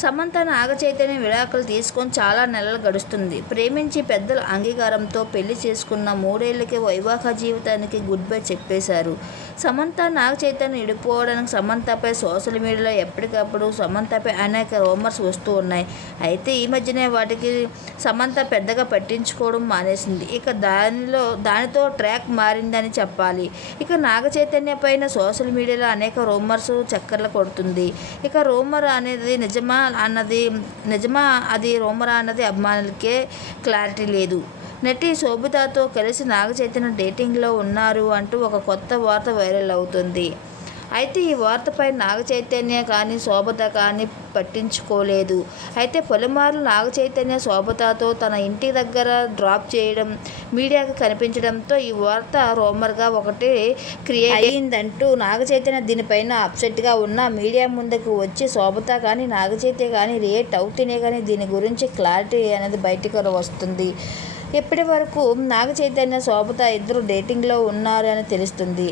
సమంత నాగ చైతన్య విడాకులు తీసుకొని చాలా నెలలు గడుస్తుంది. ప్రేమించి పెద్దల అంగీకారంతో పెళ్ళి చేసుకున్న మూడేళ్ళకే వైవాహ జీవితానికి గుడ్ బై చెప్పేశారు. సమంత నాగ చైతన్య విడిపోవడానికి సమంతపై సోషల్ మీడియాలో ఎప్పటికప్పుడు సమంతపై అనేక రూమర్స్ వస్తూ ఉన్నాయి. అయితే ఈ మధ్యనే వాటికి సమంత పెద్దగా పట్టించుకోవడం మానేసింది. ఇక దానిలో దానితో ట్రాక్ మారిందని చెప్పాలి. ఇక నాగ చైతన్య పైన సోషల్ మీడియాలో అనేక రూమర్స్ చక్కర్లు కొడుతుంది. ఇక రూమర్ అనేది నిజమా అన్నది నిజమా? అది రూమరా అన్నది అభిమానులకే క్లారిటీ లేదు. నటి శోభితతో కలిసి నాగ చైతన్య డేటింగ్లో ఉన్నారు అంటూ ఒక కొత్త వార్త వైరల్ అవుతుంది. అయితే ఈ వార్తపై నాగ చైతన్య కానీ శోభత కానీ పట్టించుకోలేదు. అయితే పలుమార్లు నాగ చైతన్య శోభతతో తన ఇంటి దగ్గర డ్రాప్ చేయడం మీడియాకు కనిపించడంతో ఈ వార్త రోమర్గా ఒకటి క్రియేట్ అయ్యిందంటూ నాగ చైతన్య దీనిపైన అప్సెట్గా ఉన్న మీడియా ముందుకు వచ్చి శోభత కానీ నాగ చైతన్య కానీ రియేట్ అవుతూనే కానీ దీని గురించి క్లారిటీ అనేది బయటకు వస్తుంది. ఇప్పటి వరకు నాగ చైతన్య శోభత ఇద్దరు డేటింగ్లో ఉన్నారని తెలుస్తుంది.